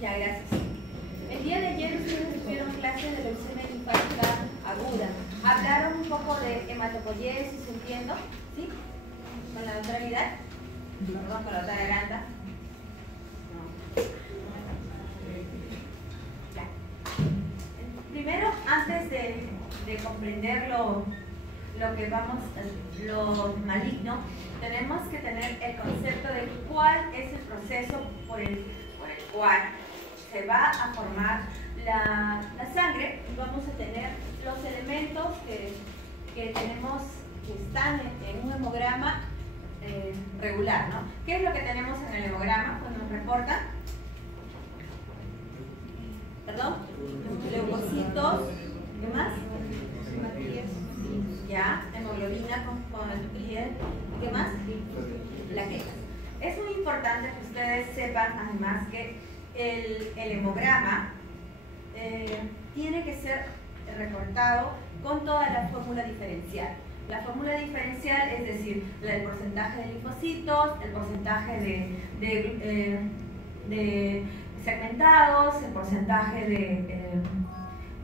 Ya, gracias. El día de ayer ustedes tuvieron clases de leucemia linfática aguda. Hablaron un poco de hematopoiesis, entiendo, ¿sí? Con la doctora Vidal. Perdón, con la doctora Aranda. Ya. Primero, antes de comprender lo maligno, tenemos que tener el concepto de cuál es el proceso por el cual se va a formar la sangre. Vamos a tener los elementos que tenemos, que están en un hemograma regular, ¿no? ¿Qué es lo que tenemos en el hemograma cuando nos reportan? ¿Perdón? Leucocitos. ¿Qué más? Ya, hemoglobina con el piel. ¿Qué más? Plaquetas. Es muy importante que ustedes sepan, además, que el hemograma tiene que ser recortado con toda la fórmula diferencial. La fórmula diferencial es decir, el porcentaje de linfocitos, el porcentaje de segmentados, el porcentaje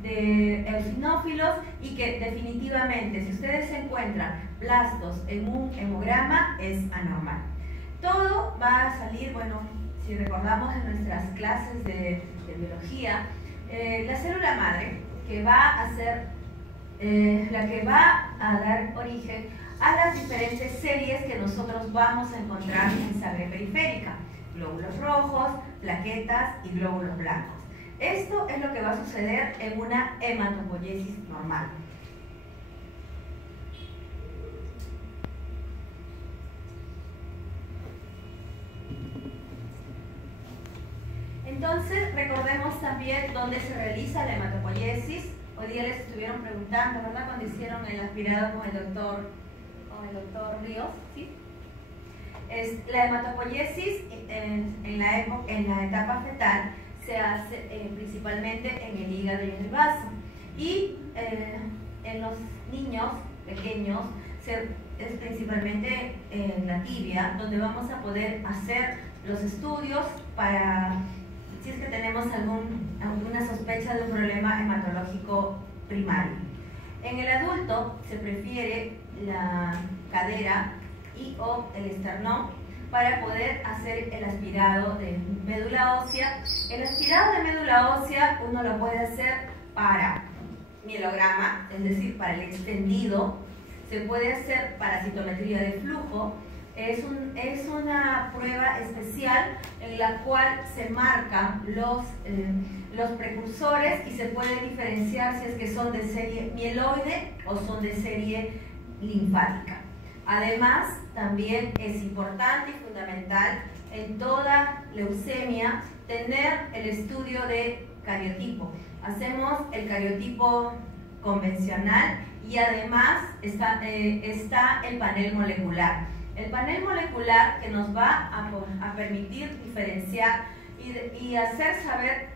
de eosinófilos, y que definitivamente si ustedes encuentran blastos en un hemograma es anormal. Todo va a salir, bueno, si recordamos en nuestras clases de biología, la célula madre que va a ser la que va a dar origen a las diferentes series que nosotros vamos a encontrar en sangre periférica: glóbulos rojos, plaquetas y glóbulos blancos. Esto es lo que va a suceder en una hematopoiesis normal. Entonces, recordemos también dónde se realiza la hematopoiesis. Hoy día les estuvieron preguntando, ¿verdad?, cuando hicieron el aspirado con el doctor Ríos, ¿sí? La hematopoiesis en la etapa fetal se hace principalmente en el hígado y en el vaso. Y en los niños pequeños es principalmente en la tibia, donde vamos a poder hacer los estudios para si es que tenemos alguna sospecha de un problema hematológico primario. En el adulto se prefiere la cadera o el esternón para poder hacer el aspirado de médula ósea. El aspirado de médula ósea uno lo puede hacer para mielograma, es decir, para el extendido. Se puede hacer para citometría de flujo. Es una prueba especial en la cual se marcan los precursores y se puede diferenciar si es que son de serie mieloide o son de serie linfática. Además, también es importante y fundamental en toda leucemia tener el estudio de cariotipo. Hacemos el cariotipo convencional y además está el panel molecular. El panel molecular que nos va a permitir diferenciar y hacer saber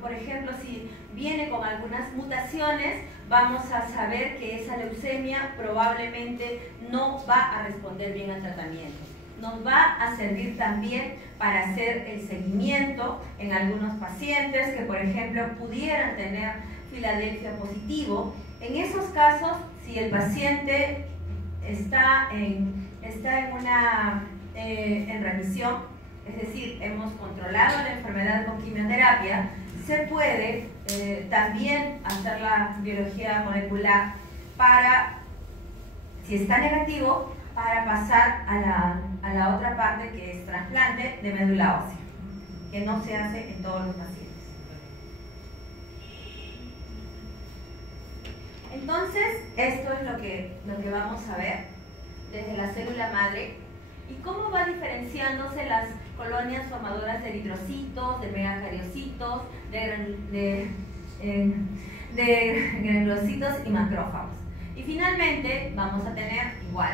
por ejemplo, si viene con algunas mutaciones, vamos a saber que esa leucemia probablemente no va a responder bien al tratamiento. Nos va a servir también para hacer el seguimiento en algunos pacientes que, por ejemplo, pudieran tener Filadelfia positivo. En esos casos, si el paciente está en remisión, es decir, hemos controlado la enfermedad con quimioterapia, se puede también hacer la biología molecular para, si está negativo, para pasar a la otra parte que es trasplante de médula ósea, que no se hace en todos los pacientes. Entonces, esto es lo que vamos a ver desde la célula madre y cómo va diferenciándose las colonias formadoras de eritrocitos, de megacariocitos, de granulocitos y macrófagos. Y finalmente vamos a tener igual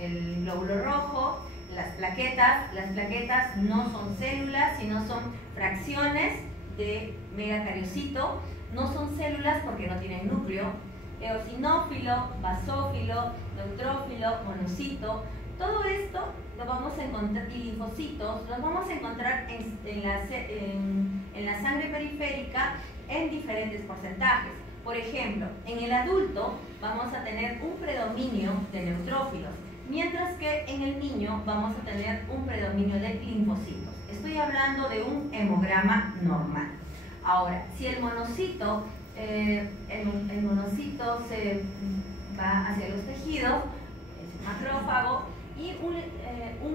el glóbulo rojo, las plaquetas. Las plaquetas no son células, sino son fracciones de megacariocito. No son células porque no tienen núcleo. Eosinófilo, basófilo, neutrófilo, monocito. Todo esto lo vamos a encontrar, y linfocitos, los vamos a encontrar en la sangre periférica en diferentes porcentajes. Por ejemplo, en el adulto vamos a tener un predominio de neutrófilos, mientras que en el niño vamos a tener un predominio de linfocitos. Estoy hablando de un hemograma normal. Ahora, si el monocito se va hacia los tejidos, es macrófago, y un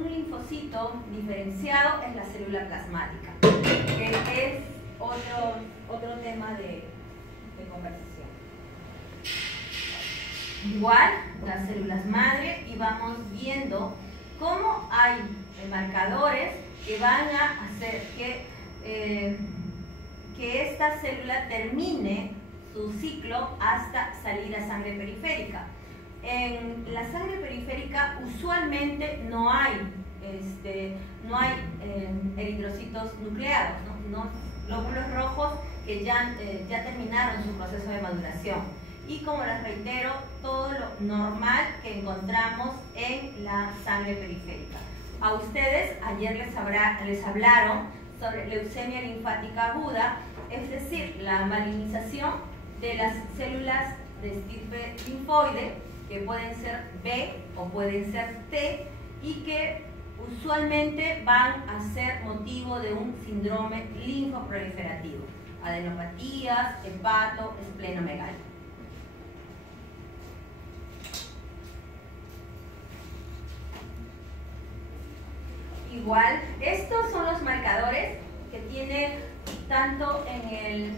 linfocito diferenciado es la célula plasmática, que es otro tema de conversación. Igual, las células madre, y vamos viendo cómo hay marcadores que van a hacer que esta célula termine su ciclo hasta salir a sangre periférica. En la sangre periférica usualmente no hay eritrocitos nucleados, ¿no? Glóbulos rojos que ya terminaron su proceso de maduración. Y como les reitero, todo lo normal que encontramos en la sangre periférica. A ustedes ayer les hablaron sobre leucemia linfática aguda, es decir, la malignización de las células de estirpe linfoide, que pueden ser B o pueden ser T, y que usualmente van a ser motivo de un síndrome linfoproliferativo, adenopatías, hepato, esplenomegalia. Igual, estos son los marcadores que tiene tanto en el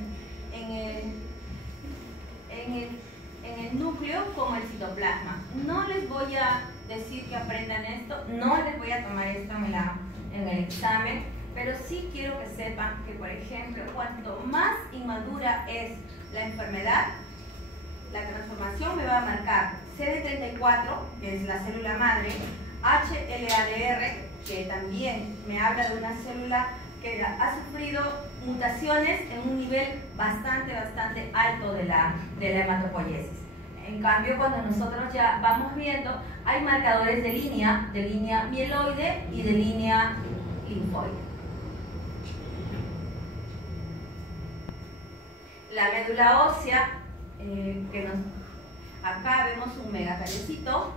núcleo como el citoplasma. No les voy a decir que aprendan esto, no les voy a tomar esto en el examen, pero sí quiero que sepan que, por ejemplo, cuanto más inmadura es la enfermedad, la transformación me va a marcar CD34, que es la célula madre, HLA-DR, que también me habla de una célula que ha sufrido mutaciones en un nivel bastante alto de la hematopoiesis. En cambio, cuando nosotros ya vamos viendo, hay marcadores de línea mieloide y de línea linfoide. La médula ósea, acá vemos un megacariocito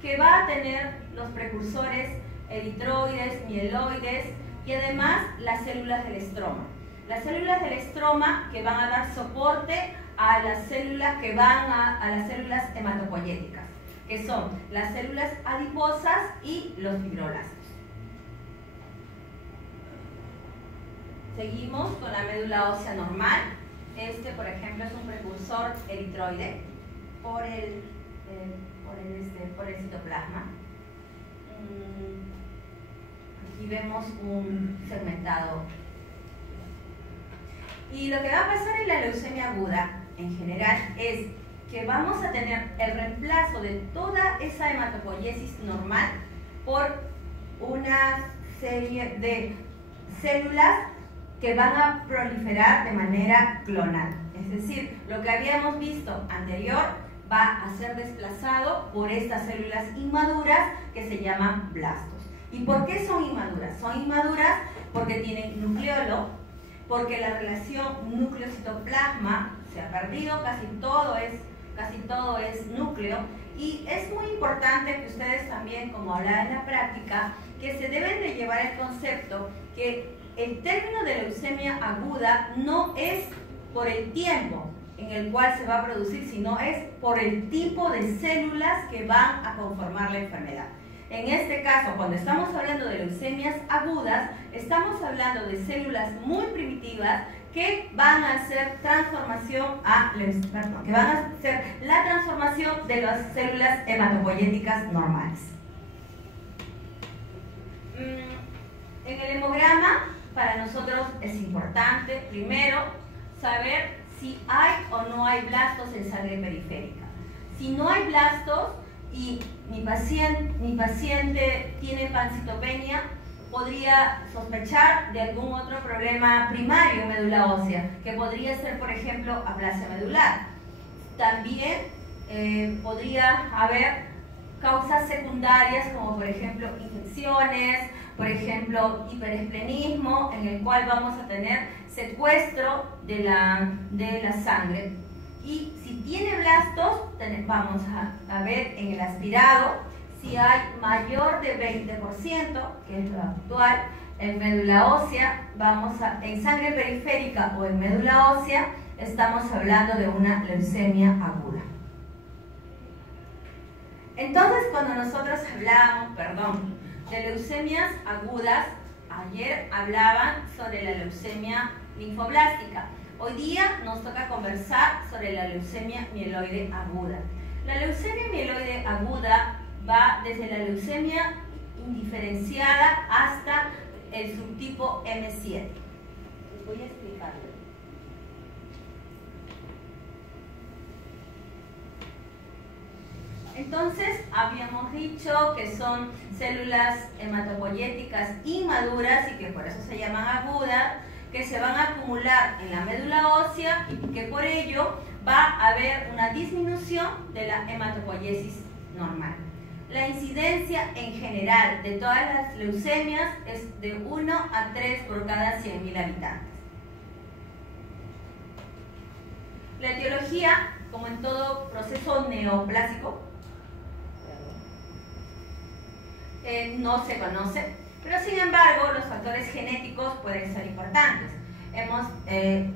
que va a tener los precursores eritroides, mieloides y además las células del estroma. Las células del estroma que van a dar soporte a las células que van a las células hematopoyéticas, que son las células adiposas y los fibroblastos. Seguimos con la médula ósea normal. Este, por ejemplo, es un precursor eritroide por el citoplasma. Aquí vemos un segmentado. Y lo que va a pasar en la leucemia aguda, en general, es que vamos a tener el reemplazo de toda esa hematopoiesis normal por una serie de células que van a proliferar de manera clonal. Es decir, lo que habíamos visto anterior va a ser desplazado por estas células inmaduras que se llaman blastos. ¿Y por qué son inmaduras? Son inmaduras porque tienen nucleolo, porque la relación núcleo-citoplasma se ha perdido, casi todo es núcleo, y es muy importante que ustedes también, como hablaba en la práctica, que se deben de llevar el concepto que el término de leucemia aguda no es por el tiempo en el cual se va a producir, sino es por el tipo de células que van a conformar la enfermedad. En este caso, cuando estamos hablando de leucemias agudas, estamos hablando de células muy primitivas que van a hacer transformación que van a hacer la transformación de las células hematopoyéticas normales. En el hemograma, para nosotros es importante, primero, saber si hay o no hay blastos en sangre periférica. Si no hay blastos y mi paciente tiene pancitopenia, podría sospechar de algún otro problema primario en médula ósea, que podría ser, por ejemplo, aplasia medular. También podría haber causas secundarias como por ejemplo infecciones, por ejemplo hiperesplenismo, en el cual vamos a tener secuestro de la sangre. Y si tiene blastos, vamos a ver en el aspirado si hay mayor de 20%, que es lo actual, en médula ósea, en sangre periférica o en médula ósea, estamos hablando de una leucemia aguda. Entonces, cuando nosotros hablamos, de leucemias agudas, ayer hablaban sobre la leucemia linfoblástica. Hoy día nos toca conversar sobre la leucemia mieloide aguda. La leucemia mieloide aguda va desde la leucemia indiferenciada hasta el subtipo M7. Les voy a explicarlo. Entonces, habíamos dicho que son células hematopoyéticas inmaduras y que por eso se llaman agudas, que se van a acumular en la médula ósea y que por ello va a haber una disminución de la hematopoiesis normal. La incidencia en general de todas las leucemias es de 1 a 3 por cada 100.000 habitantes. La etiología, como en todo proceso neoplásico, no se conoce, pero sin embargo los factores genéticos pueden ser importantes.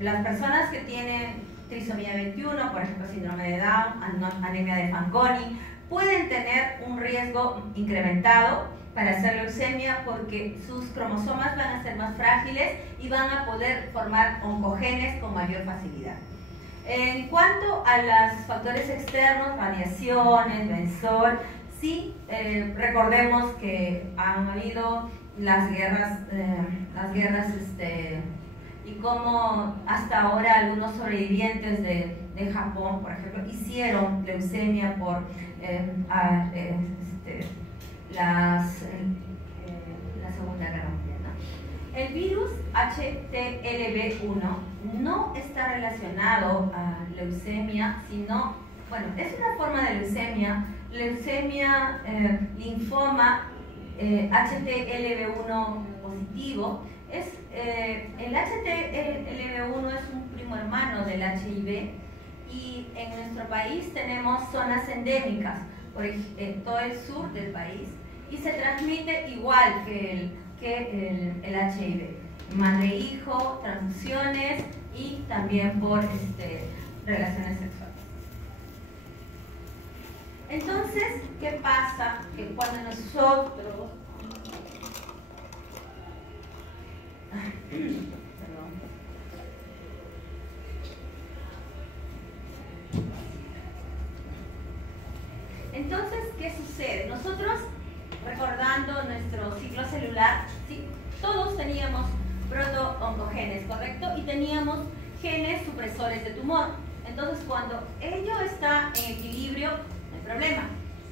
Las personas que tienen trisomía 21, por ejemplo síndrome de Down, anemia de Fanconi, pueden tener un riesgo incrementado para hacer leucemia porque sus cromosomas van a ser más frágiles y van a poder formar oncogenes con mayor facilidad. En cuanto a los factores externos, radiaciones, benzol, sí, recordemos que han habido las guerras y cómo hasta ahora algunos sobrevivientes de Japón, por ejemplo, hicieron leucemia por la Segunda Guerra Mundial, ¿no? El virus HTLV1 no está relacionado a leucemia, sino, bueno, es una forma de leucemia, linfoma HTLV1 positivo. El HTLV1 es un primo hermano del HIV y en nuestro país tenemos zonas endémicas por todo el sur del país y se transmite igual que el HIV, madre-hijo, transfusiones y también por relaciones sexuales. Entonces, ¿qué pasa? Que cuando nosotros Entonces, ¿qué sucede? Nosotros, recordando nuestro ciclo celular, ¿sí? Todos teníamos proto-oncogenes, ¿correcto? Y teníamos genes supresores de tumor. Entonces, cuando ello está en equilibrio, no hay problema.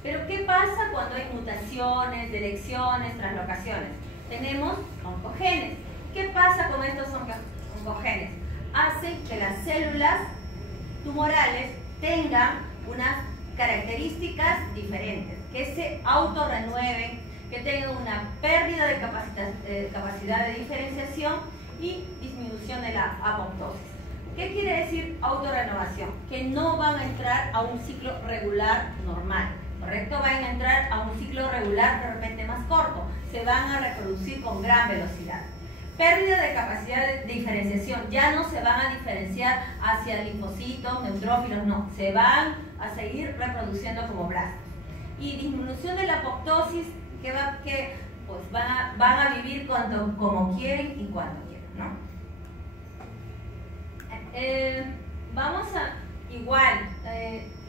Pero, ¿qué pasa cuando hay mutaciones, delecciones, translocaciones? Tenemos oncogenes. ¿Qué pasa con estos oncogenes? Hacen que las células tumorales tengan unas características diferentes, que se autorrenueven, que tengan una pérdida de capacidad de diferenciación y disminución de la apoptosis. ¿Qué quiere decir autorrenovación? Que no van a entrar a un ciclo regular normal, ¿correcto? Van a entrar a un ciclo regular de repente más corto, se van a reproducir con gran velocidad. Pérdida de capacidad de diferenciación, ya no se van a diferenciar hacia linfocitos, neutrófilos, no, se van a seguir reproduciendo como blastos. Y disminución de la apoptosis, pues van a vivir como quieren y cuando quieren, ¿no? Vamos a, igual,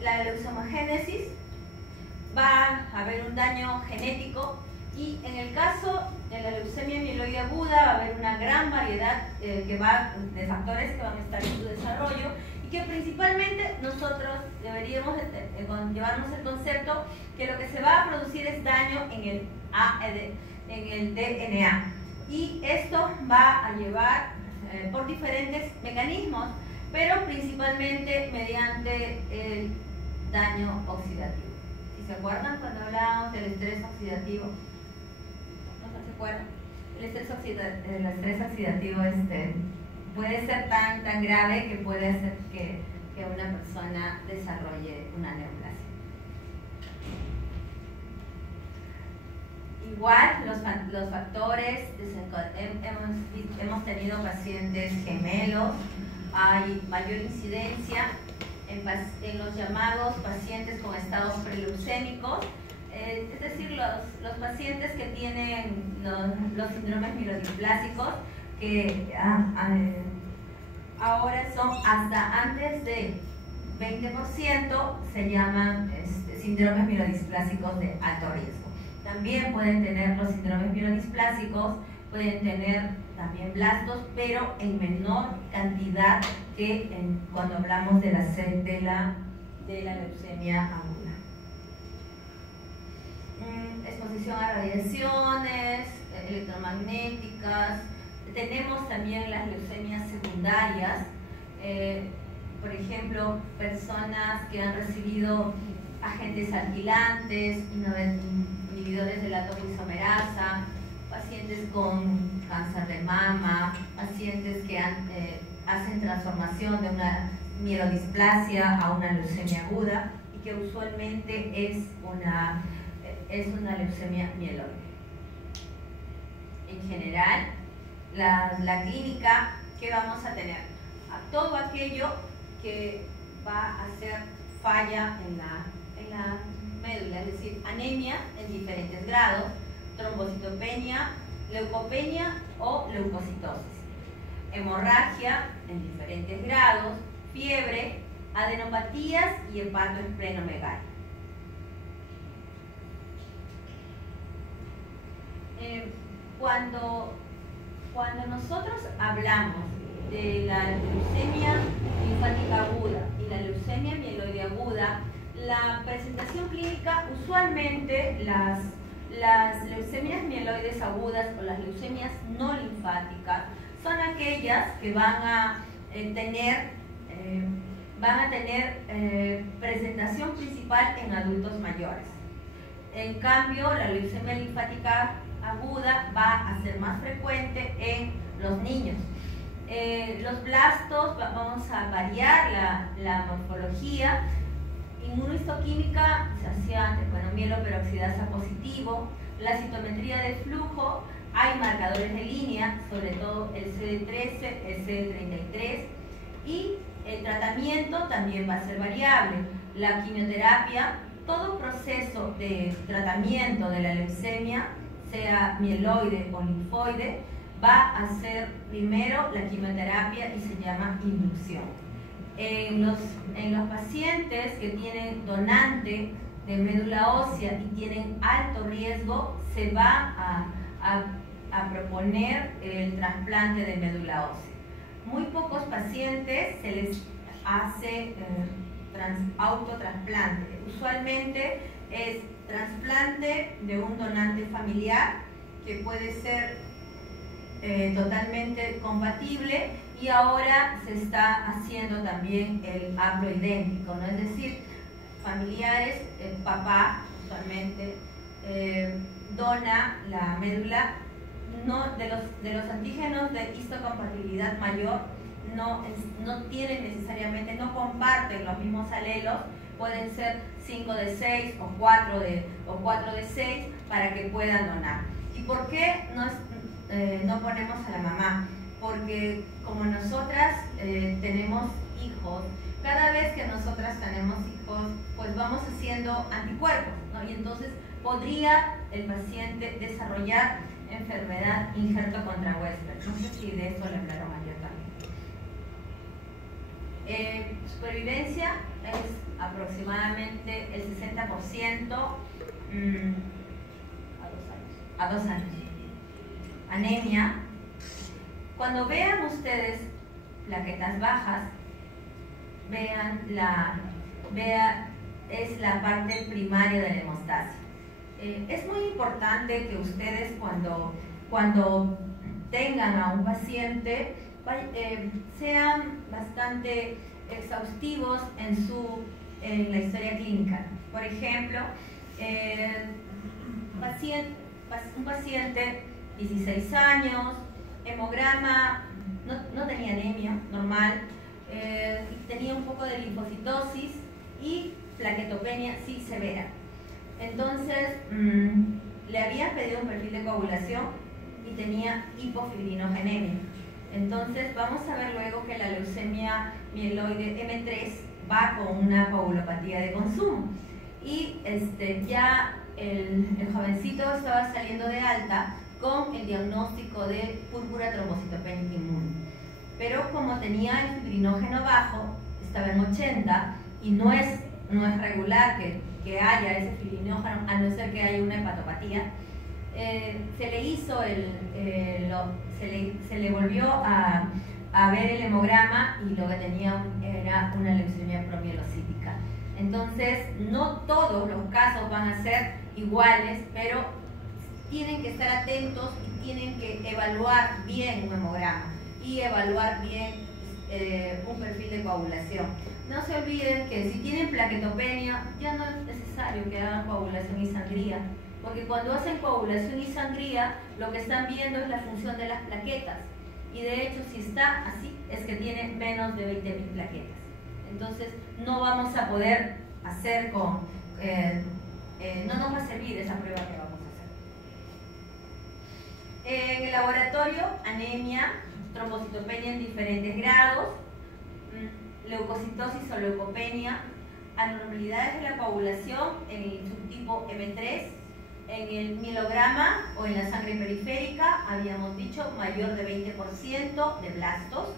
la leucemogénesis, va a haber un daño genético. Y en el caso de la leucemia mieloide aguda va a haber una gran variedad de factores que van a estar en su desarrollo y que principalmente nosotros deberíamos llevarnos el concepto que lo que se va a producir es daño en el DNA. Y esto va a llevar por diferentes mecanismos, pero principalmente mediante el daño oxidativo. ¿Se acuerdan cuando hablábamos del estrés oxidativo? ¿No se acuerdan? El estrés oxidativo puede ser tan grave que puede hacer que una persona desarrolle una neoplasia. Igual los factores, hemos tenido pacientes gemelos, hay mayor incidencia en los llamados pacientes con estados preleucémicos, es decir, los pacientes que tienen los síndromes mielodisplásicos, que ahora son hasta antes de 20%, se llaman síndromes mielodisplásicos de alto riesgo. También pueden tener los síndromes mielodisplásicos, pueden tener también blastos, pero en menor cantidad que cuando hablamos de la leucemia aguda. Exposición a radiaciones electromagnéticas. Tenemos también las leucemias secundarias, por ejemplo, personas que han recibido agentes alquilantes, inhibidores de la topoisomerasa, pacientes con cáncer de mama, pacientes que hacen transformación de una mielodisplasia a una leucemia aguda y que usualmente es una leucemia mieloide. En general, la clínica, ¿qué vamos a tener? A todo aquello que va a hacer falla en la médula, es decir, anemia en diferentes grados, trombocitopenia, leucopenia o leucocitosis, hemorragia en diferentes grados, fiebre, adenopatías y hepatoesplenomegalia. Cuando nosotros hablamos de la leucemia linfática aguda y la leucemia mieloide aguda, la presentación clínica, usualmente las leucemias mieloides agudas o las leucemias no linfáticas son aquellas que van a tener presentación principal en adultos mayores. En cambio, la leucemia linfática aguda va a ser más frecuente en los niños. Los blastos, vamos a variar la morfología. Inmunohistoquímica se hacía mieloperoxidasa positivo, la citometría de flujo, hay marcadores de línea, sobre todo el CD13, el CD33, y el tratamiento también va a ser variable. La quimioterapia, todo proceso de tratamiento de la leucemia, sea mieloide o linfoide, va a ser primero la quimioterapia y se llama inducción. En los pacientes que tienen donante de médula ósea y tienen alto riesgo, se va a proponer el trasplante de médula ósea. Muy pocos pacientes se les hace autotrasplante. Usualmente es trasplante de un donante familiar que puede ser totalmente compatible, y ahora se está haciendo también el haploidéntico, ¿no? Es decir, familiares, el papá usualmente dona la médula, de los antígenos de histocompatibilidad mayor, no tienen necesariamente, no comparten los mismos alelos, pueden ser 5 de 6 o 4 de 6 para que puedan donar. ¿Y por qué no ponemos a la mamá? Porque como nosotras tenemos hijos, cada vez que nosotras tenemos hijos, pues vamos haciendo anticuerpos, ¿no? Y entonces podría el paciente desarrollar enfermedad injerto contra huésped. No sé si de eso le hablaron ayer también. Supervivencia es aproximadamente el 60% a 2 años. Anemia. Cuando vean ustedes plaquetas bajas, es la parte primaria de la hemostasia. Es muy importante que ustedes cuando tengan a un paciente sean bastante exhaustivos en la historia clínica. Por ejemplo, Un paciente, 16 años, hemograma, no tenía anemia, normal, tenía un poco de linfocitosis y plaquetopenia sí severa. Entonces, le habían pedido un perfil de coagulación y tenía hipofibrinogenemia. Entonces, vamos a ver luego que la leucemia mieloide M3 va con una coagulopatía de consumo. Y ya el jovencito estaba saliendo de alta con el diagnóstico de púrpura trombocitopénica inmune. Pero como tenía el fibrinógeno bajo, estaba en 80 y no es regular que haya ese fibrinógeno, a no ser que haya una hepatopatía, se le hizo se le volvió a ver el hemograma y lo que tenía era una leucemia promielocítica. Entonces, no todos los casos van a ser iguales, pero tienen que estar atentos y tienen que evaluar bien un hemograma y evaluar bien un perfil de coagulación. No se olviden que si tienen plaquetopenia, ya no es necesario que hagan coagulación y sangría, porque cuando hacen coagulación y sangría, lo que están viendo es la función de las plaquetas. Y de hecho, si está así, es que tiene menos de 20.000 plaquetas. Entonces, no vamos a poder hacer no nos va a servir esa prueba que vamos a hacer. En el laboratorio, anemia, trombocitopenia en diferentes grados, leucocitosis o leucopenia, anormalidades de la coagulación en el subtipo M3, en el mielograma o en la sangre periférica, habíamos dicho, mayor de 20% de blastos.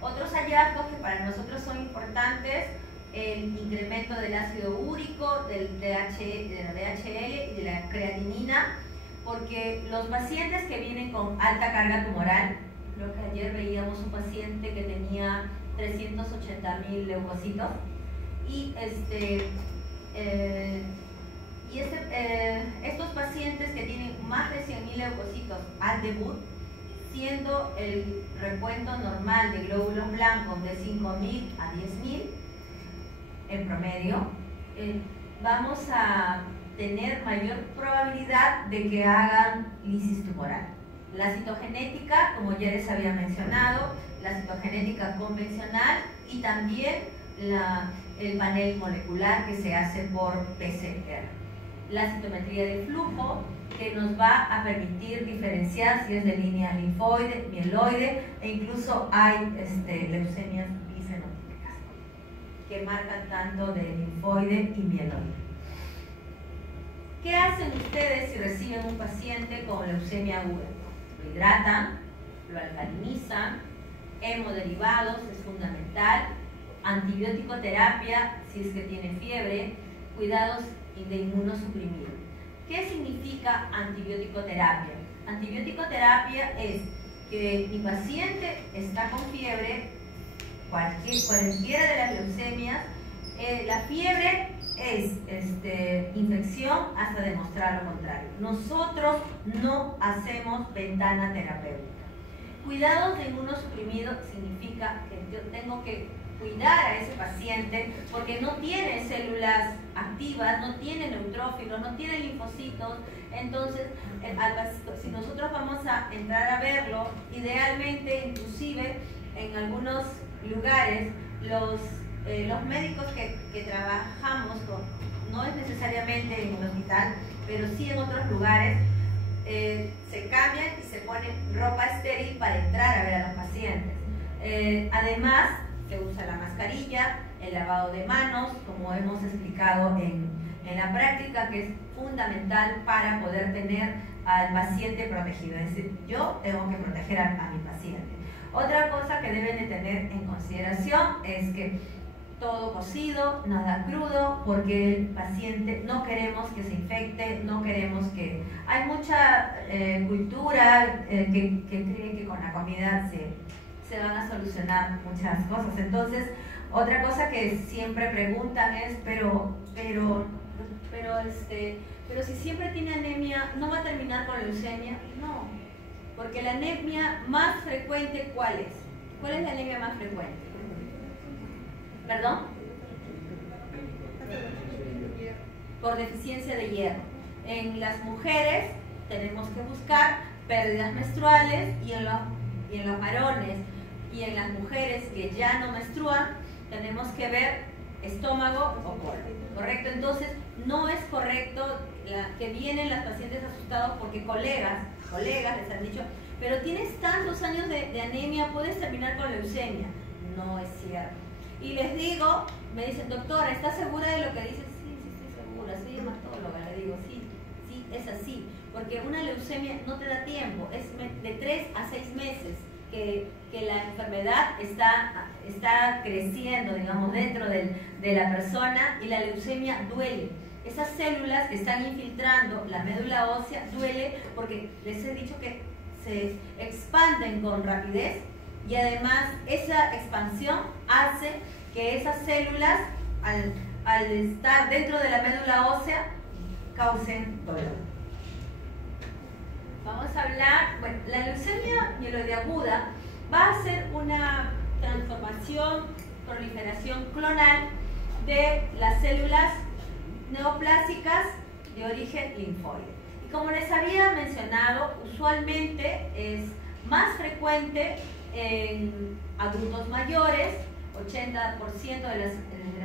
Otros hallazgos que para nosotros son importantes, el incremento del ácido úrico, de la DHL y de la creatinina, porque los pacientes que vienen con alta carga tumoral, creo que ayer veíamos un paciente que tenía 380.000 leucocitos, y estos pacientes que tienen más de 100.000 leucocitos al debut, siendo el recuento normal de glóbulos blancos de 5.000 a 10.000 en promedio, vamos a tener mayor probabilidad de que hagan lisis tumoral. La citogenética, como ya les había mencionado, la citogenética convencional y también el panel molecular que se hace por PCR. La citometría de flujo, que nos va a permitir diferenciar si es de línea linfoide, mieloide, e incluso hay leucemias bifenotípicas que marcan tanto de linfoide y mieloide. ¿Qué hacen ustedes si reciben un paciente con leucemia aguda? Lo hidratan, lo alcalinizan, hemoderivados es fundamental, antibiótico terapia si es que tiene fiebre, cuidados de inmunosuprimido. ¿Qué significa antibiótico terapia? Antibiótico terapia es que mi paciente está con fiebre, cualquiera de las leucemias, la fiebre es infección hasta demostrar lo contrario. Nosotros no hacemos ventana terapéutica. Cuidados de inmunosuprimido significa que yo tengo que cuidar a ese paciente porque no tiene células activas, no tiene neutrófilos, no tiene linfocitos. Entonces, si nosotros vamos a entrar a verlo, idealmente, inclusive en algunos lugares, los médicos que trabajamos no es necesariamente en un hospital, pero sí en otros lugares, se cambian y se ponen ropa estéril para entrar a ver a los pacientes. Además, se usa la mascarilla, el lavado de manos, como hemos explicado en la práctica, que es fundamental para poder tener al paciente protegido. Es decir, yo tengo que proteger a mi paciente. Otra cosa que deben de tener en consideración es que todo cocido, nada crudo, porque el paciente no queremos que se infecte, no queremos que... Hay mucha cultura que cree que con la comida se van a solucionar muchas cosas. Entonces, otra cosa que siempre preguntan es, pero si siempre tiene anemia, ¿no va a terminar con leucemia? No, porque la anemia más frecuente, ¿cuál es? ¿Cuál es la anemia más frecuente? ¿Perdón? por deficiencia de hierro. En las mujeres tenemos que buscar pérdidas menstruales y en los varones y en las mujeres que ya no menstruan tenemos que ver estómago o colon, ¿correcto? Entonces no es correcto que vienen las pacientes asustados porque colegas les han dicho, pero tienes tantos años de anemia, puedes terminar con leucemia. No es cierto. Y les digo, me dicen, doctora, ¿estás segura de lo que dices? Sí, estoy segura, soy hematóloga. Le digo, sí, es así, porque una leucemia no te da tiempo, es de 3 a 6 meses que la enfermedad está creciendo, digamos, dentro de la persona, y la leucemia duele. Esas células que están infiltrando la médula ósea duele porque les he dicho que se expanden con rapidez y además esa expansión hace que esas células al estar dentro de la médula ósea causen dolor. Vamos a hablar, bueno, la leucemia mieloide aguda va a ser una transformación, proliferación clonal de las células neoplásicas de origen linfoide. Y como les había mencionado, usualmente es más frecuente en adultos mayores, 80% de las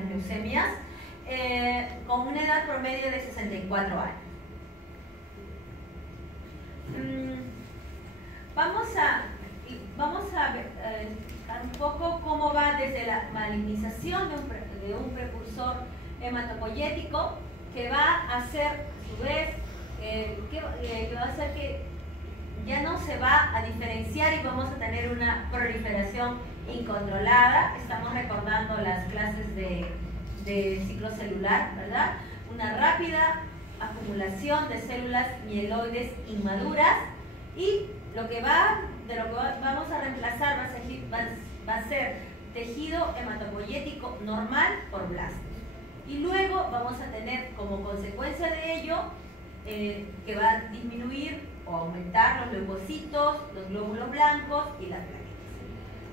leucemias, con una edad promedio de 64 años. Vamos a ver un poco cómo va desde la malignización de un precursor hematopoyético que va a hacer, a su vez, que va a hacer que ya no se va a diferenciar y vamos a tener una proliferación incontrolada. Estamos recordando las clases de ciclo celular, ¿verdad? Una rápida acumulación de células mieloides inmaduras, y de lo que vamos a reemplazar va a ser tejido hematopoyético normal por blastos. Y luego vamos a tener como consecuencia de ello que va a disminuir o aumentar los leucocitos, los glóbulos blancos y las plaquetas.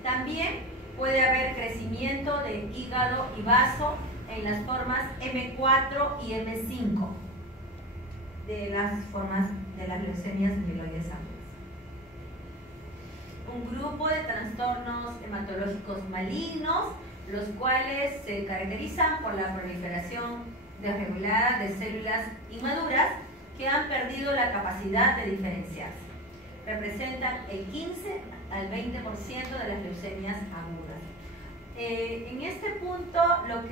También puede haber crecimiento de hígado y vaso en las formas M4 y M5 de las formas de las leucemias mieloides agudas. Un grupo de trastornos hematológicos malignos, los cuales se caracterizan por la proliferación desregulada de células inmaduras que han perdido la capacidad de diferenciarse. Representan el 15 al 20% de las leucemias agudas. En este punto lo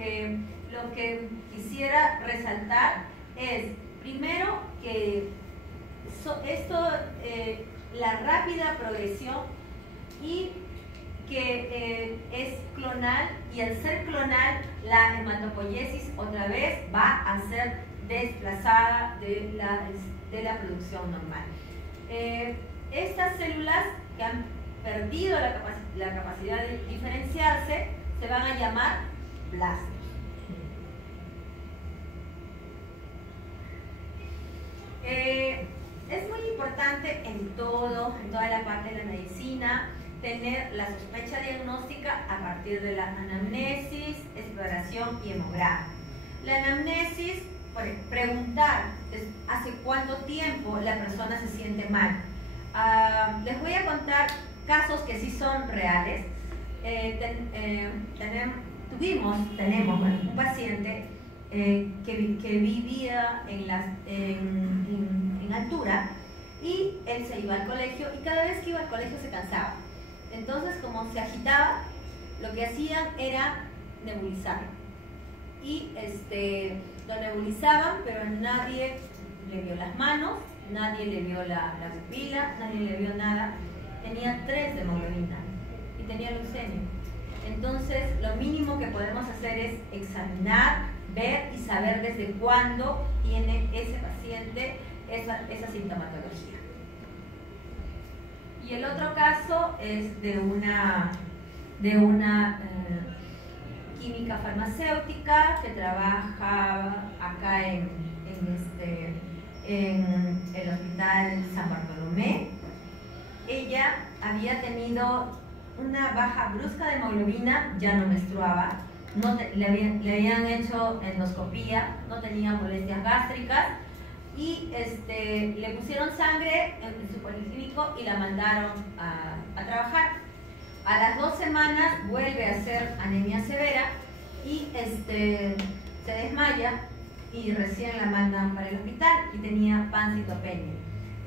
que quisiera resaltar es, primero, que la rápida progresión y que es clonal, y al ser clonal la hematopoiesis otra vez va a ser desplazada de la producción normal. Estas células que han perdido la capacidad de diferenciarse se van a llamar blastos. Es muy importante en toda la parte de la medicina tener la sospecha diagnóstica a partir de la anamnesis, exploración y hemograma. La anamnesis, preguntar hace cuánto tiempo la persona se siente mal. Les voy a contar casos que sí son reales. Tenemos un paciente que vivía en altura, y él se iba al colegio, y cada vez que iba al colegio se cansaba. Entonces, como se agitaba, lo que hacían era nebulizarlo. Y lo nebulizaban, pero nadie le vio las manos, nadie le vio la pupila, nadie le vio nada. Tenía 3 de hemoglobina y tenía leucemia. Entonces, lo mínimo que podemos hacer es examinar, ver y saber desde cuándo tiene ese paciente esa sintomatología. Y el otro caso es de una química farmacéutica que trabaja acá en el Hospital San Bartolomé. Ella había tenido una baja brusca de hemoglobina, ya no menstruaba, le habían hecho endoscopía, no tenía molestias gástricas y le pusieron sangre en su policlínico y la mandaron a trabajar. A las 2 semanas vuelve a hacer anemia severa y se desmaya y recién la mandan para el hospital y tenía pancitopenia.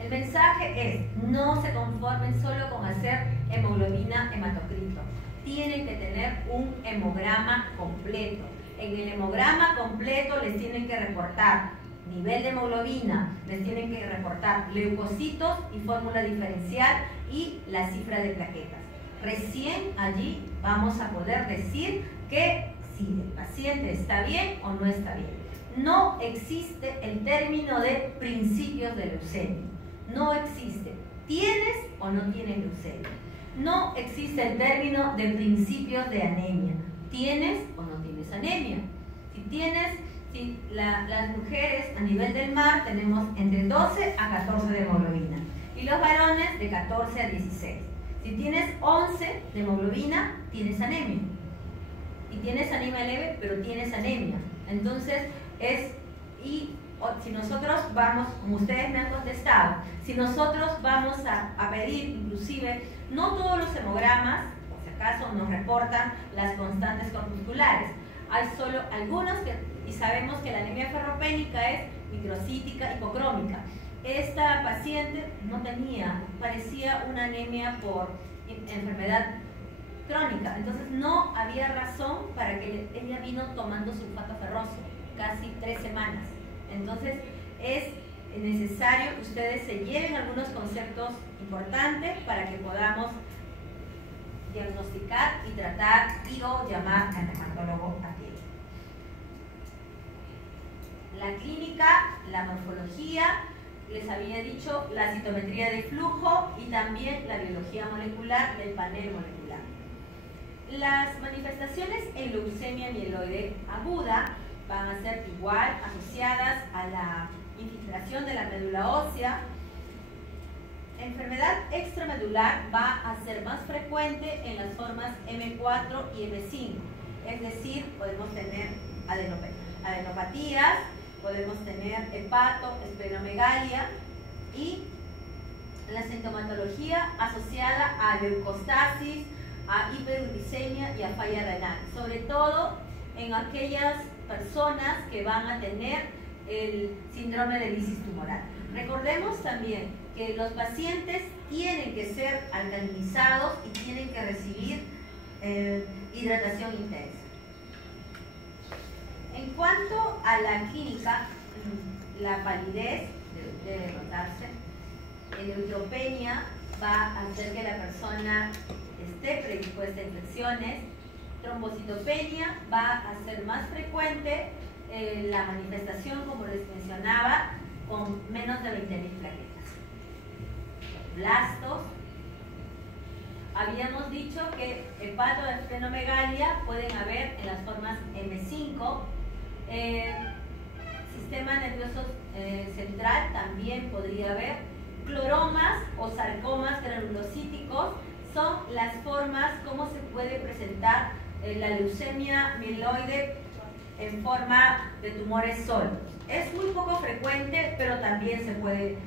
El mensaje es: no se conformen solo con hacer hemoglobina hematocrito, tienen que tener un hemograma completo. En el hemograma completo les tienen que reportar nivel de hemoglobina, les tienen que reportar leucocitos y fórmula diferencial y la cifra de plaquetas. Recién allí vamos a poder decir que si el paciente está bien o no está bien. No existe el término de principios de leucemia. No existe. ¿Tienes o no tienes leucemia? No existe el término de principios de anemia. ¿Tienes o no tienes anemia? Las mujeres a nivel del mar tenemos entre 12 a 14 de hemoglobina y los varones de 14 a 16. Si tienes 11 de hemoglobina, tienes anemia. Y tienes anemia leve, pero tienes anemia. Entonces, si nosotros vamos, como ustedes me han contestado, si nosotros vamos a pedir, inclusive, no todos los hemogramas, por si acaso, nos reportan las constantes corpusculares. Hay solo algunos y sabemos que la anemia ferropénica es microcítica hipocrómica. Esta paciente no tenía, parecía una anemia por enfermedad crónica, entonces no había razón para que ella vino tomando sulfato ferroso casi 3 semanas. Entonces es necesario que ustedes se lleven algunos conceptos importantes para que podamos diagnosticar y tratar o llamar al hematólogo aquí. La clínica, la morfología, les había dicho la citometría de flujo y también la biología molecular del panel molecular. Las manifestaciones en leucemia mieloide aguda van a ser igual asociadas a la infiltración de la médula ósea. Enfermedad extramedular va a ser más frecuente en las formas M4 y M5, es decir, podemos tener adenopatías, podemos tener hepatoesplenomegalia y la sintomatología asociada a leucostasis, a hiperuricemia y a falla renal, sobre todo en aquellas personas que van a tener el síndrome de lisis tumoral. Recordemos también que los pacientes tienen que ser alcalinizados y tienen que recibir hidratación intensa. En cuanto a la clínica, la palidez debe notarse, la neutropenia va a hacer que la persona esté predispuesta a infecciones, trombocitopenia va a ser más frecuente, la manifestación, como les mencionaba, con menos de 20.000 plaquetas. Blastos. Habíamos dicho que hepatoesplenomegalia pueden haber en las formas M5. Sistema nervioso central también podría haber. Cloromas o sarcomas granulocíticos son las formas como se puede presentar la leucemia mieloide en forma de tumores sólidos. Es muy poco frecuente, pero también se puede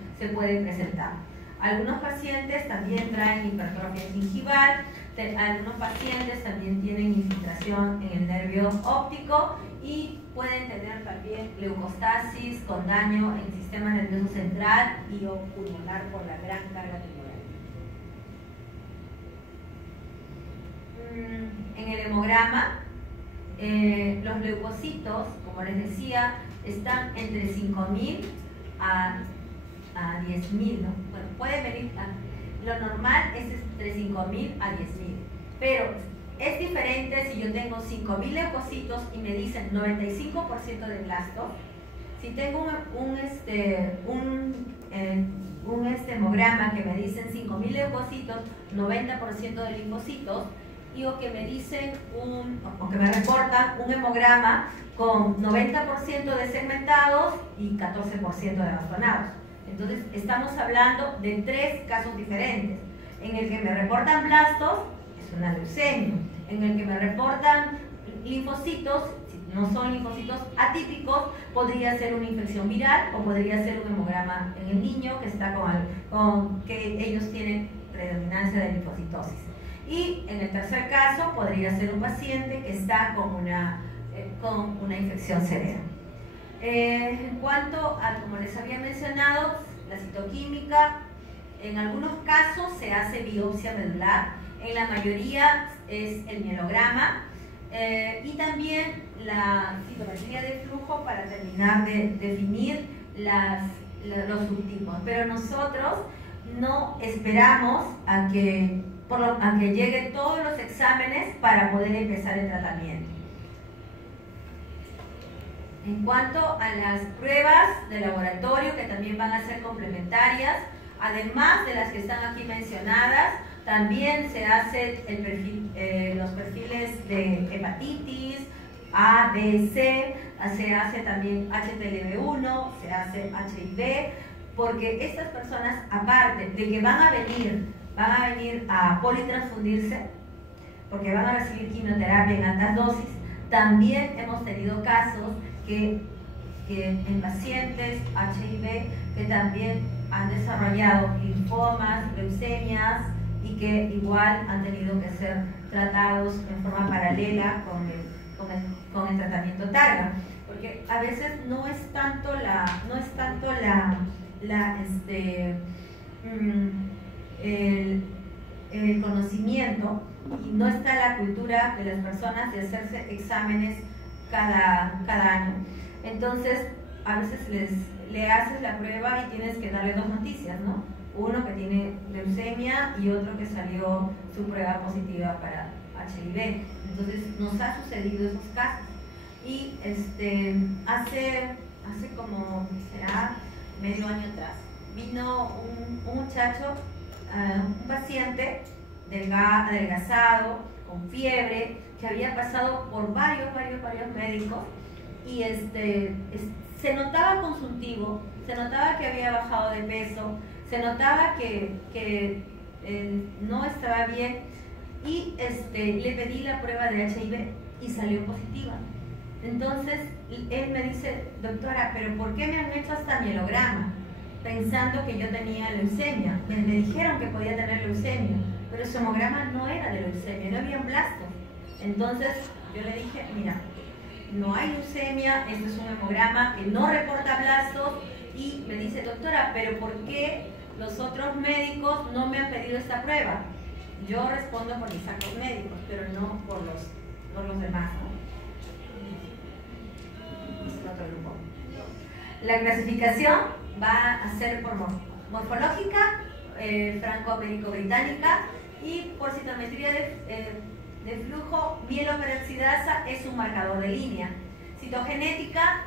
presentar. Algunos pacientes también traen hipertrofia gingival, algunos pacientes también tienen infiltración en el nervio óptico y pueden tener también leucostasis con daño en el sistema nervioso central y o pulmonar por la gran carga tumoral. En el hemograma, los leucocitos, como les decía, están entre 5.000 a 10.000, ¿no? Bueno, puede venir, lo normal es entre 5.000 a 10.000, pero es diferente si yo tengo 5.000 leucocitos y me dicen 95% de blastos. Si tengo un hemograma que me dicen 5.000 leucocitos, 90% de linfocitos, y o que me dicen o que me reportan un hemograma con 90% de segmentados y 14% de bastonados. Entonces estamos hablando de 3 casos diferentes. En el que me reportan blastos es una leucemia, en el que me reportan linfocitos, si no son linfocitos atípicos, podría ser una infección viral o podría ser un hemograma en el niño que está que ellos tienen predominancia de linfocitosis. Y en el tercer caso podría ser un paciente que está con una infección severa. En cuanto a, como les había mencionado, la citoquímica, en algunos casos se hace biopsia medular, en la mayoría es el mielograma, y también la citometría de flujo para terminar de definir los subtipos. Pero nosotros no esperamos a que lleguen todos los exámenes para poder empezar el tratamiento. En cuanto a las pruebas de laboratorio, que también van a ser complementarias, además de las que están aquí mencionadas, también se hace los perfiles de hepatitis, A, B, C, se hace también HTLV1, se hace HIV, porque estas personas, aparte de que van a venir a politransfundirse, porque van a recibir quimioterapia en altas dosis, también hemos tenido casos que en pacientes HIV que también han desarrollado linfomas, leucemias y que igual han tenido que ser tratados en forma paralela con el tratamiento TARGA, porque a veces no es tanto el conocimiento y no está la cultura de las personas de hacerse exámenes cada año. Entonces, a veces le haces la prueba y tienes que darle dos noticias, ¿no? Uno que tiene leucemia y otro que salió su prueba positiva para HIV. Entonces, nos ha sucedido esos casos. Y hace como, será medio año atrás, vino un muchacho, un paciente adelgazado, con fiebre, que había pasado por varios médicos y se notaba consuntivo, se notaba que había bajado de peso, se notaba que no estaba bien y le pedí la prueba de HIV y salió positiva. Entonces él me dice, doctora, ¿pero por qué me han hecho hasta mielograma? Pensando que yo tenía leucemia. Me dijeron que podía tener leucemia, pero su hemograma no era de leucemia, no había blastos. Entonces yo le dije, mira, no hay leucemia, esto es un hemograma que no reporta blastos, y me dice, doctora, ¿pero por qué los otros médicos no me han pedido esta prueba? Yo respondo por mis actos médicos, pero no por los demás, ¿no? Es otro grupo. La clasificación va a ser por morfológica, franco-américo-británica, y por citometría de flujo, mieloperoxidasa es un marcador de línea. Citogenética,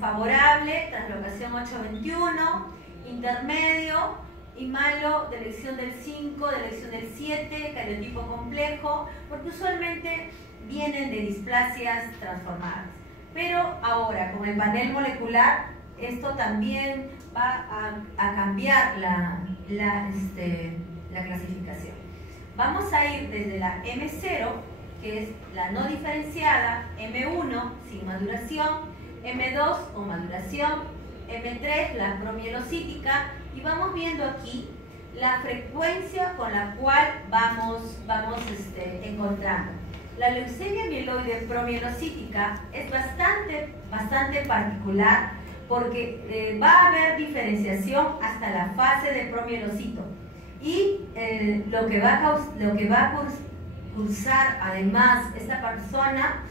favorable, translocación 821, intermedio, y malo, de elección del 5, de elección del 7, cariotipo complejo, porque usualmente vienen de displasias transformadas. Pero ahora, con el panel molecular, esto también va a cambiar la clasificación. Vamos a ir desde la M0, que es la no diferenciada, M1 sin maduración, M2 con maduración, M3 la promielocítica, y vamos viendo aquí la frecuencia con la cual vamos encontrando. La leucemia mieloide promielocítica es bastante particular, porque va a haber diferenciación hasta la fase de promielocito, y lo que va a cursar además esta persona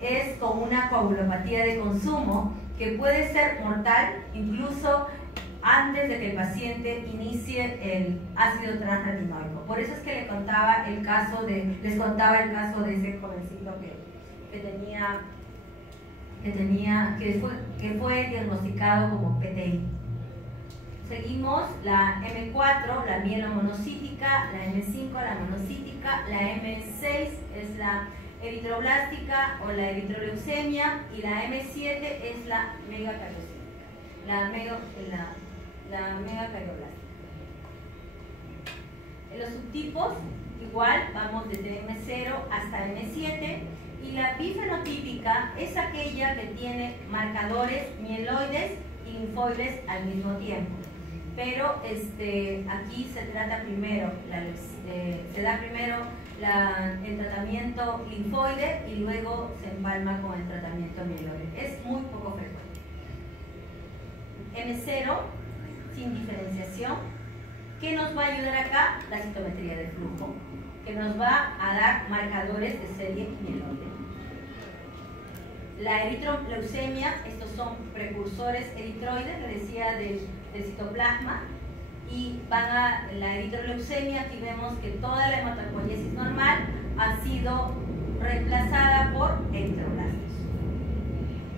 es con una coagulopatía de consumo que puede ser mortal incluso antes de que el paciente inicie el ácido transretinoico. Por eso es que les contaba el caso de ese jovencito que fue diagnosticado como PTI. Seguimos la M4, la mielomonocítica, la M5, la monocítica, la M6 es la eritroblástica o la eritroleucemia, y la M7 es la megacariocítica, la megacarioblástica. En los subtipos, igual, vamos desde M0 hasta M7, y Y la bifenotípica es aquella que tiene marcadores mieloides y linfoides al mismo tiempo. Pero aquí se trata primero, se da primero el tratamiento linfoide y luego se empalma con el tratamiento mieloide. Es muy poco frecuente. M0, sin diferenciación. ¿Qué nos va a ayudar acá? La citometría de flujo, que nos va a dar marcadores de serie mieloide. La eritroleucemia, estos son precursores eritroides, le decía, del citoplasma, y van a la eritroleucemia. Aquí vemos que toda la hematopoiesis normal ha sido reemplazada por eritroblastos.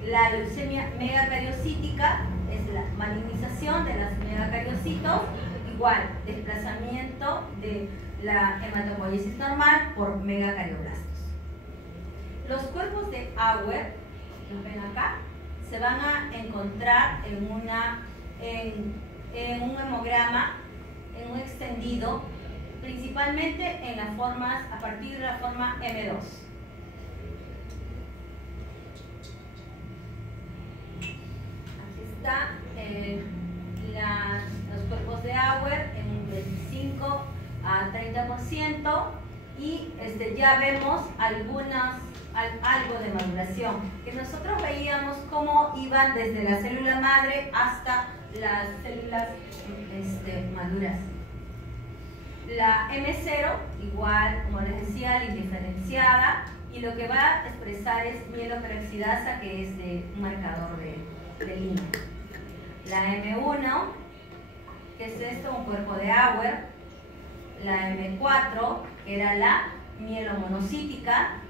La leucemia megacariocítica es la malignización de los megacariocitos, igual, desplazamiento de la hematopoiesis normal por megacarioblastos. Los cuerpos de Auer, los ven acá, se van a encontrar en un hemograma, en un extendido, principalmente en las formas, a partir de la forma M2. Aquí está los cuerpos de Auer en un 25 a 30%, y ya vemos algo de maduración, que nosotros veíamos cómo iban desde la célula madre hasta las células maduras. La M0, igual, como les decía, indiferenciada, y lo que va a expresar es mieloperoxidasa, que es un marcador de línea. La M1, que es esto, un cuerpo de Auer. La M4, que era la mielomonocítica.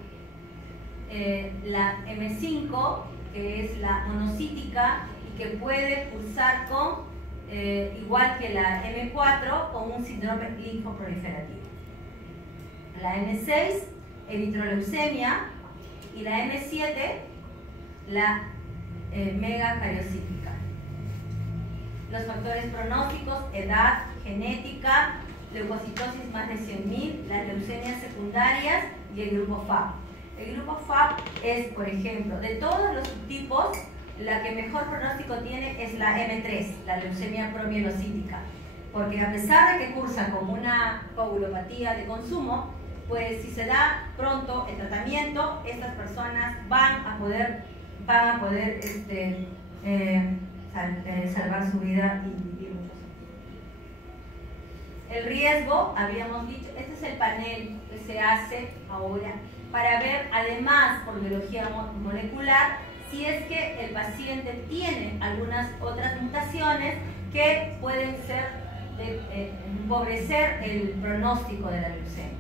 La M5, que es la monocítica y que puede cursar con, igual que la M4, con un síndrome linfoproliferativo. La M6, eritroleucemia, y la M7, la megacariocítica. Los factores pronósticos: edad, genética, leucocitosis más de 100.000, las leucemias secundarias y el grupo FAB. El grupo FAB es, por ejemplo, de todos los subtipos, la que mejor pronóstico tiene es la M3, la leucemia promielocítica, porque a pesar de que cursa como una coagulopatía de consumo, pues si se da pronto el tratamiento, estas personas van a poder salvar su vida y vivir muchos años. El riesgo, habíamos dicho, este es el panel que se hace ahora para ver, además por biología molecular, si es que el paciente tiene algunas otras mutaciones que pueden empobrecer el pronóstico de la leucemia.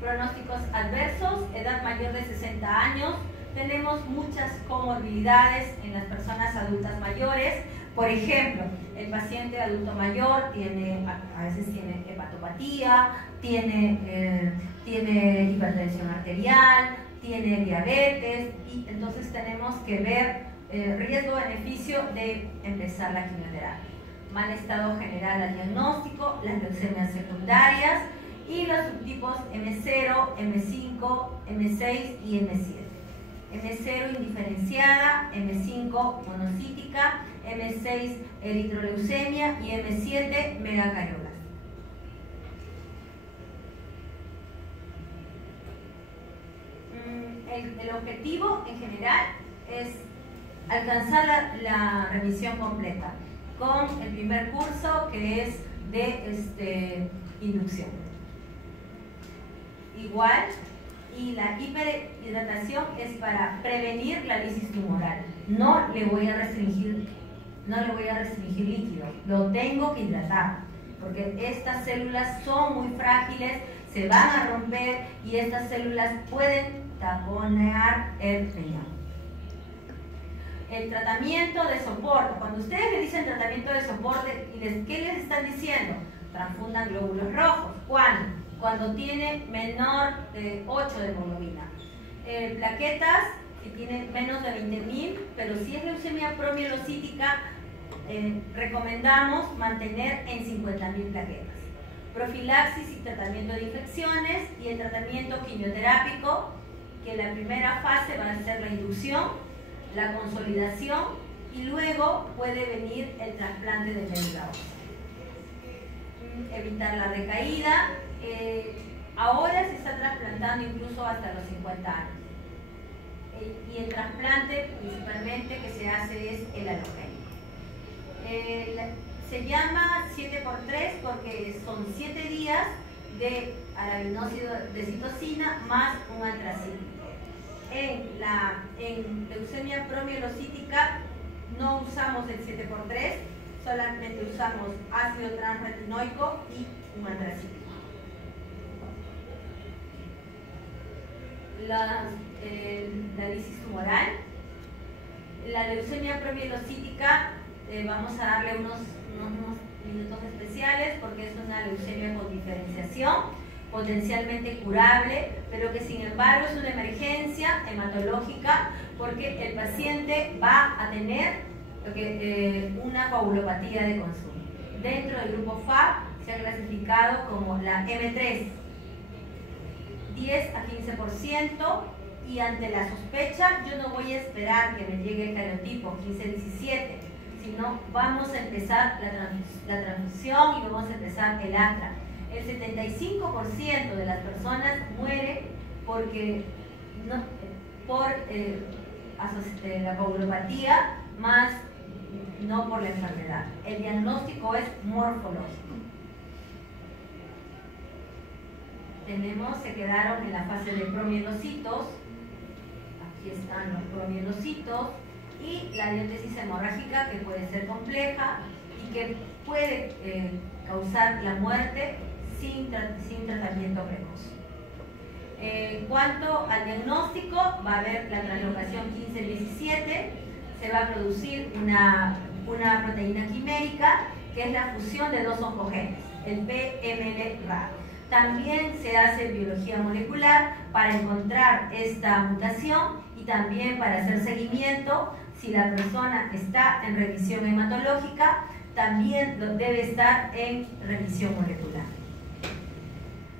Pronósticos adversos: edad mayor de 60 años. Tenemos muchas comorbilidades en las personas adultas mayores. Por ejemplo, el paciente adulto mayor a veces tiene hepatopatía, tiene hipertensión arterial, tiene diabetes, y entonces tenemos que ver riesgo-beneficio de empezar la quimioterapia. Mal estado general al diagnóstico, las leucemias secundarias y los subtipos M0, M5, M6 y M7. M0 indiferenciada, M5 monocítica, M6 eritroleucemia y M7 megacarioblast. El objetivo en general es alcanzar la remisión completa con el primer curso, que es de inducción. Igual, y la hiperhidratación es para prevenir la lisis tumoral. No le voy a restringir líquido, lo tengo que hidratar, porque estas células son muy frágiles, se van a romper y estas células pueden taponear el riñón. El tratamiento de soporte: cuando ustedes le dicen tratamiento de soporte, ¿qué les están diciendo? Transfundan glóbulos rojos. ¿Cuándo? Cuando tiene menor de 8 de hemoglobina. Plaquetas, si tiene menos de 20.000, pero si es leucemia promielocítica, recomendamos mantener en 50.000 plaquetas. profilaxis y tratamiento de infecciones, y el tratamiento quimioterápico, que la primera fase va a ser la inducción, la consolidación, y luego puede venir el trasplante de médula ósea. Evitar la recaída. Ahora se está trasplantando incluso hasta los 50 años. Y el trasplante principalmente que se hace es el halogénico. Se llama 7×3 porque son 7 días de arabinócido de citosina más un antracíclico. En leucemia promielocítica no usamos el 7×3, solamente usamos ácido transretinoico y un antracíclico. La lisis tumoral. La leucemia promielocítica, vamos a darle unos minutos especiales porque es una leucemia con diferenciación, potencialmente curable, pero que sin embargo es una emergencia hematológica porque el paciente va a tener una coagulopatía de consumo. Dentro del grupo FAB se ha clasificado como la M3, 10 a 15%, y ante la sospecha yo no voy a esperar que me llegue el cariotipo 15-17, sino vamos a empezar la transfusión y vamos a empezar el ATRA. El 75% de las personas muere porque por la coagulopatía más no por la enfermedad. El diagnóstico es morfológico. Se quedaron en la fase de promielocitos. Aquí están los promielocitos. Y la diótesis hemorrágica, que puede ser compleja y que puede causar la muerte sin tratamiento precoz. En cuanto al diagnóstico, va a haber la translocación 15-17, se va a producir una proteína quimérica que es la fusión de dos oncogenes, el PML-RA. También se hace biología molecular para encontrar esta mutación y también para hacer seguimiento. Si la persona está en revisión hematológica, también debe estar en revisión molecular.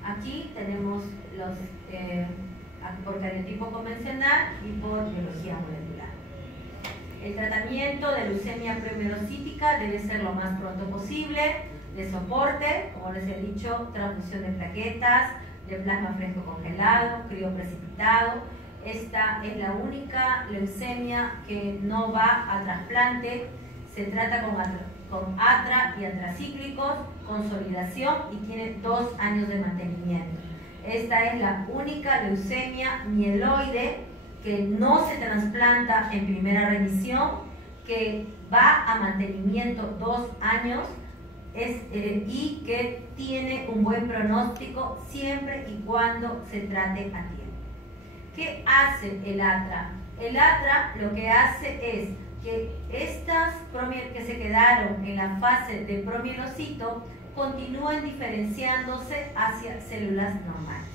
Aquí tenemos los por cariotipo convencional y por biología molecular. El tratamiento de leucemia premerocítica debe ser lo más pronto posible, de soporte, como les he dicho, transfusión de plaquetas, de plasma fresco congelado, crioprecipitado. Esta es la única leucemia que no va a trasplante, se trata con ATRA y antracíclicos, consolidación, y tiene 2 años de mantenimiento. Esta es la única leucemia mieloide que no se trasplanta en primera remisión, que va a mantenimiento 2 años y que tiene un buen pronóstico siempre y cuando se trate a tiempo. ¿Qué hace el ATRA? El ATRA lo que hace es que estas que se quedaron en la fase de promielocito continúen diferenciándose hacia células normales.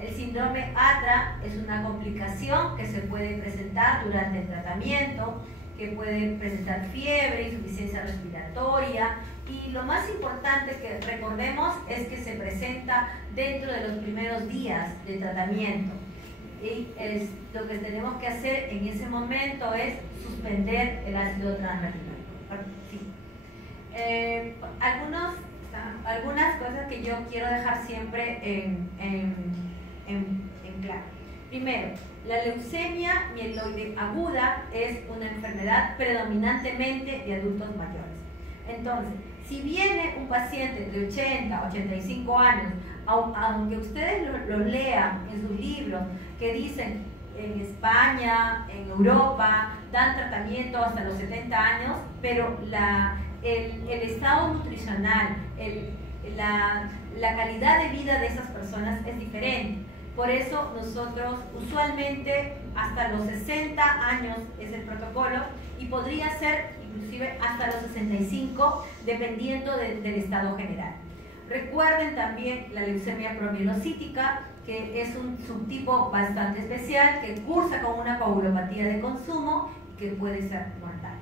El síndrome ATRA es una complicación que se puede presentar durante el tratamiento, que puede presentar fiebre, insuficiencia respiratoria, y lo más importante que recordemos es que se presenta dentro de los primeros días de tratamiento. Y lo que tenemos que hacer en ese momento es suspender el ácido transretinoico. Sí. Algunas cosas que yo quiero dejar siempre en claro. Primero, la leucemia mieloide aguda es una enfermedad predominantemente de adultos mayores. Entonces, si viene un paciente de 80, 85 años, aunque ustedes lo lean en sus libros que dicen en España, en Europa, dan tratamiento hasta los 70 años, pero el estado nutricional, la calidad de vida de esas personas es diferente. Por eso nosotros usualmente hasta los 60 años es el protocolo, y podría ser inclusive hasta los 65 dependiendo del estado general. Recuerden también la leucemia promielocítica, que es un subtipo bastante especial que cursa con una coagulopatía de consumo que puede ser mortal.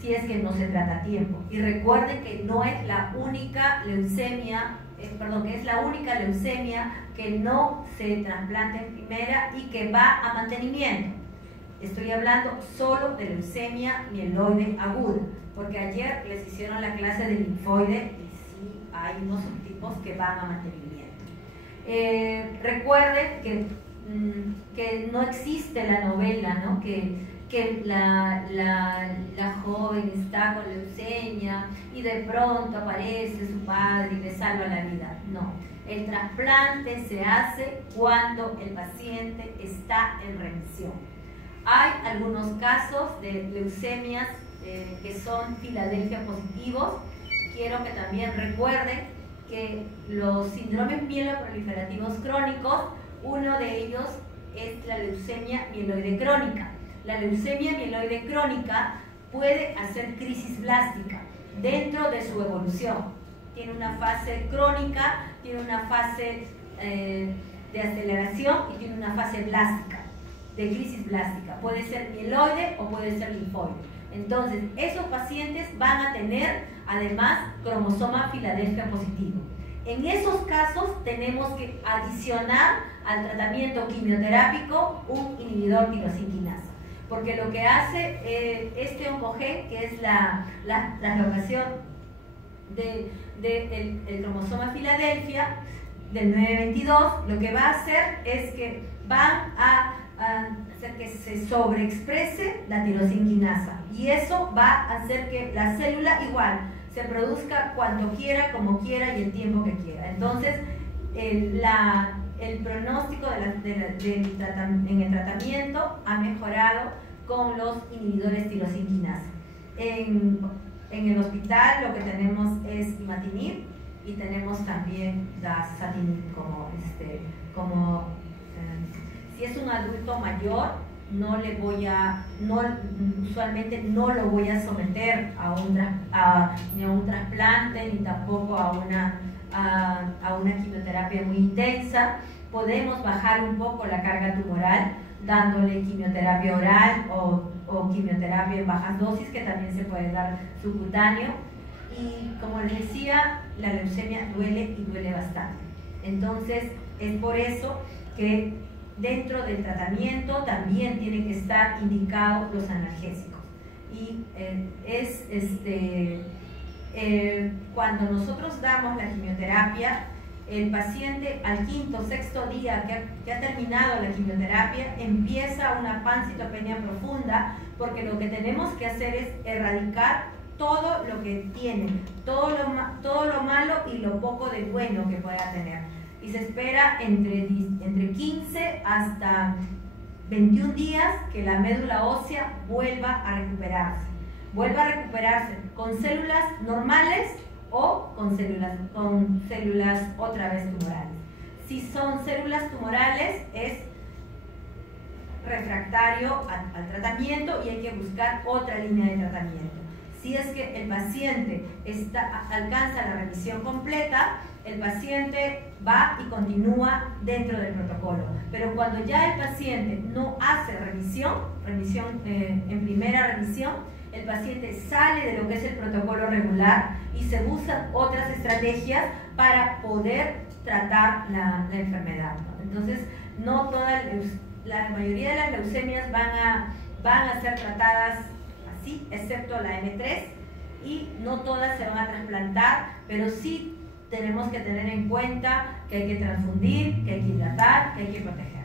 si es que no se trata a tiempo. Y recuerden que no es la única leucemia, que es la única leucemia que no se trasplanta en primera y que va a mantenimiento. Estoy hablando solo de leucemia mieloide aguda, porque ayer les hicieron la clase de linfoide y sí hay unos subtipos que van a mantenimiento. Recuerden que no existe la novela, ¿no? Que la joven está con leucemia y de pronto aparece su padre y le salva la vida. No, el trasplante se hace cuando el paciente está en remisión. Hay algunos casos de leucemias que son Filadelfia positivos. Quiero que también recuerden que los síndromes mieloproliferativos crónicos, uno de ellos es la leucemia mieloide crónica. La leucemia mieloide crónica puede hacer crisis blástica dentro de su evolución. Tiene una fase crónica, tiene una fase de aceleración y tiene una fase blástica, de crisis blástica. Puede ser mieloide o puede ser linfoide. Entonces, esos pacientes van a tener además cromosoma Filadelfia positivo. En esos casos tenemos que adicionar al tratamiento quimioterápico un inhibidor tirosinquinasa, porque lo que hace este oncogen, que es la translocación del cromosoma Filadelfia del 922, lo que va a hacer es que van a hacer que se sobreexprese la tirosinquinasa, y eso va a hacer que la célula igual se produzca cuando quiera, como quiera y el tiempo que quiera. Entonces el pronóstico en el tratamiento ha mejorado con los inhibidores tirosinquinasa. En el hospital lo que tenemos es imatinib y tenemos también dasatinib si es un adulto mayor, usualmente no lo voy a someter ni a un trasplante ni tampoco a una quimioterapia muy intensa. Podemos bajar un poco la carga tumoral dándole quimioterapia oral o quimioterapia en bajas dosis, que también se puede dar subcutáneo. Y como les decía, la leucemia duele y duele bastante. Entonces es por eso que dentro del tratamiento también tienen que estar indicados los analgésicos. Y cuando nosotros damos la quimioterapia, el paciente al quinto o sexto día que ha terminado la quimioterapia empieza una pancitopenia profunda, porque lo que tenemos que hacer es erradicar todo lo que tiene, todo lo malo y lo poco de bueno que pueda tener. Y se espera entre 15 hasta 21 días que la médula ósea vuelva a recuperarse. Vuelva a recuperarse con células normales o con células otra vez tumorales. Si son células tumorales, es refractario al tratamiento y hay que buscar otra línea de tratamiento. Si es que el paciente alcanza la remisión completa, el paciente va y continúa dentro del protocolo. Pero cuando ya el paciente no hace remisión en primera remisión, el paciente sale de lo que es el protocolo regular y se buscan otras estrategias para poder tratar la enfermedad, ¿no? Entonces, la mayoría de las leucemias van a ser tratadas así, excepto la M3, y no todas se van a trasplantar, pero sí tenemos que tener en cuenta que hay que transfundir, que hay que hidratar, que hay que proteger.